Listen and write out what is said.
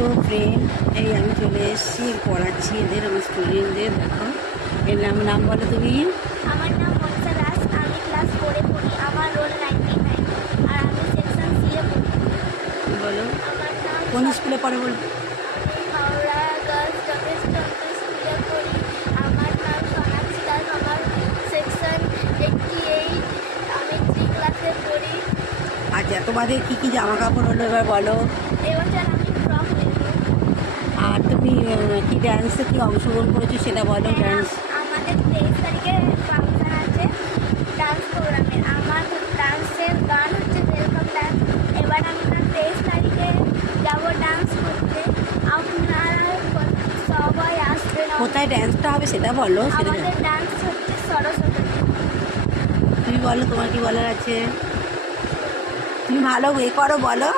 Hello friend, এই আমি চলে এসেছি পড়াচ্ছি এদের, আমার স্টুডেন্টদের। দেখো এর নাম বলো তুমি। আমার নাম মনসা দাস। আমি ক্লাস 4 পড়ি। আমার রোল 99 আর আমি সেকশন সি এ পড়ি। বলো আমার নাম কোন স্কুলে পড়ো বলো। আমি হাওড়া গার্লস ডোমেস্টিক স্কুলে পড়ি। আমার নাম সোনাক্ষী দাস। আমার সেকশন 88। আমি 3 ক্লাসে পড়ি। আচ্ছা, তোমাদের কি কি জামা কাপড় হলো এবার বলো। এবছর আমি ফ্রক নেব। আর তুমি কি ডান্সে কি অংশগ্রহণ করেছো সেটা বলো। ডান্স আমাদের 23 তারিখে ফাংশন আছে ডান্স প্রোগ্রামের। আমার ডান্সের গান হচ্ছে ওয়েলকাম ডান্স। এবার আমরা 23 তারিখে যাব ডান্স করতে। আপনারা সবাই আসবেন। কোথায় ডান্সটা হবে সেটা বলো। সেটা আমাদের ডান্স হচ্ছে সরস্বতী। তুমি বলো, তোমার কি বলার আছে? তুমি ভালো করো বলো।